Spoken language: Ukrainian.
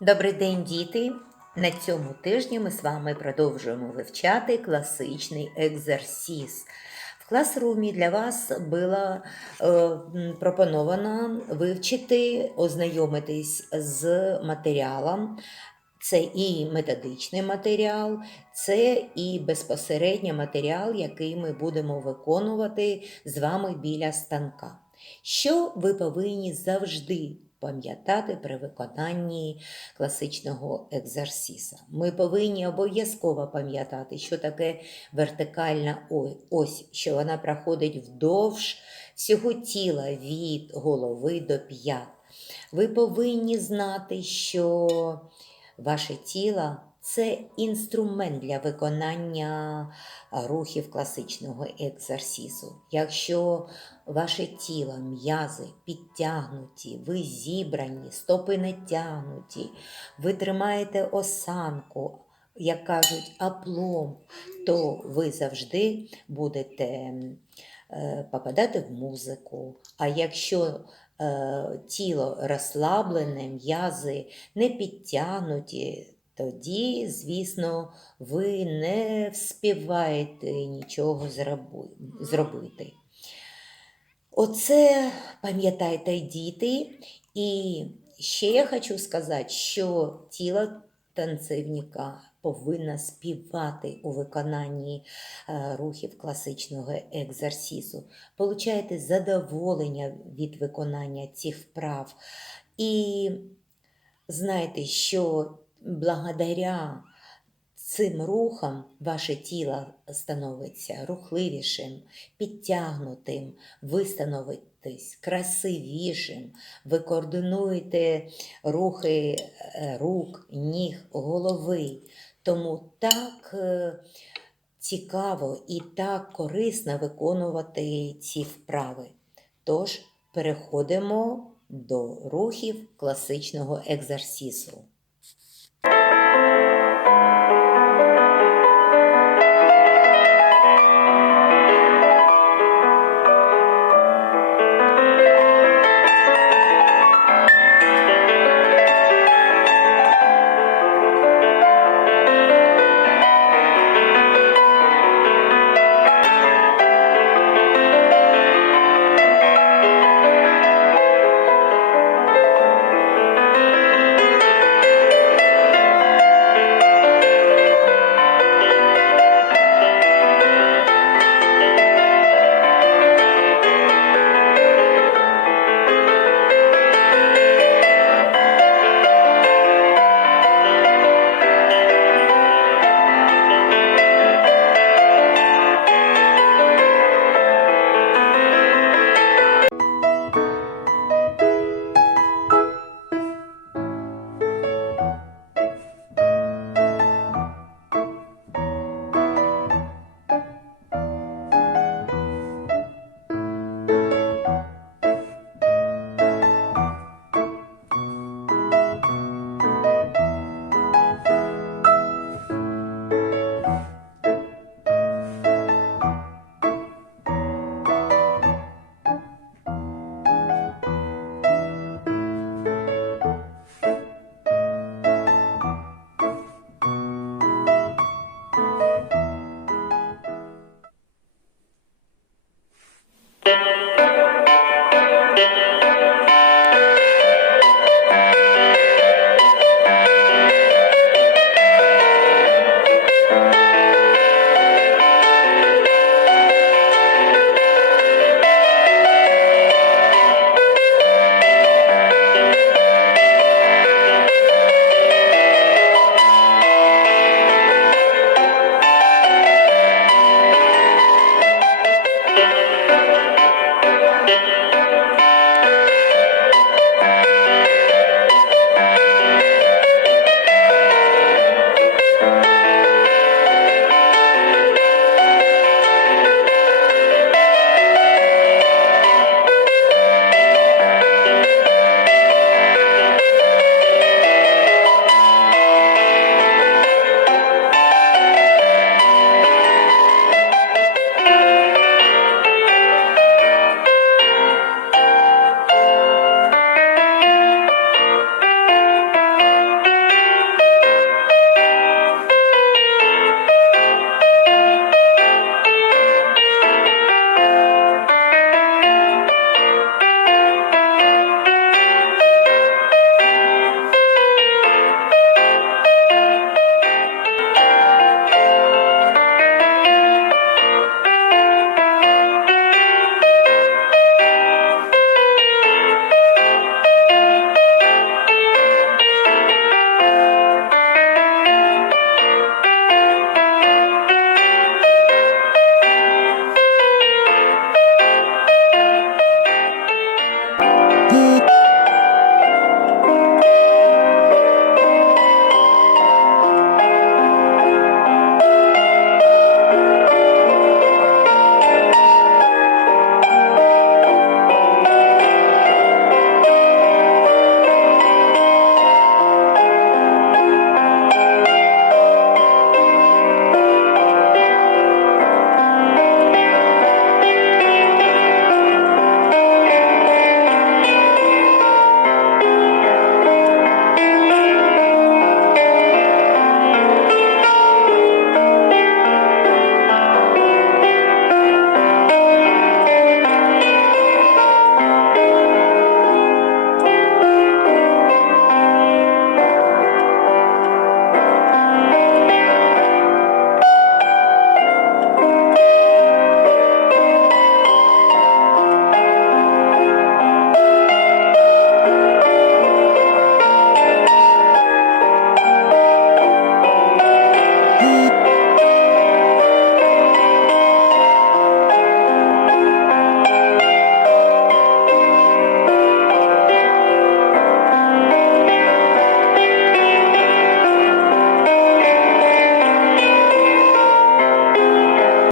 Добрий день, діти! На цьому тижні ми з вами продовжуємо вивчати класичний екзерсіс. В класрумі для вас було е, пропоновано вивчити, ознайомитись з матеріалом. Це і методичний матеріал, це і безпосередньо матеріал, який ми будемо виконувати з вами біля станка. Що ви повинні завжди пам'ятати при виконанні класичного екзерсіса? Ми повинні обов'язково пам'ятати, що таке вертикальна ось, що вона проходить вдовж всього тіла від голови до п'ят. Ви повинні знати, що ваше тіло це інструмент для виконання рухів класичного екзерсису. Якщо ваше тіло, м'язи підтягнуті, ви зібрані, стопи не тягнуті, ви тримаєте осанку, як кажуть, апломб, то ви завжди будете е, попадати в музику. А якщо е, тіло розслаблене, м'язи не підтягнуті, тоді, звісно, ви не вспіваєте нічого зробити. Оце пам'ятайте, діти. І ще я хочу сказати, що тіло танцівника повинно співати у виконанні е, рухів класичного екзерсису. Получаєте задоволення від виконання цих вправ. І знайте, що благодаря цим рухам ваше тіло становиться рухливішим, підтягнутим, ви становитесь красивішим, ви координуєте рухи е, рук, ніг, голови. Тому так е, цікаво і так корисно виконувати ці вправи. Тож переходимо до рухів класичного екзерсису.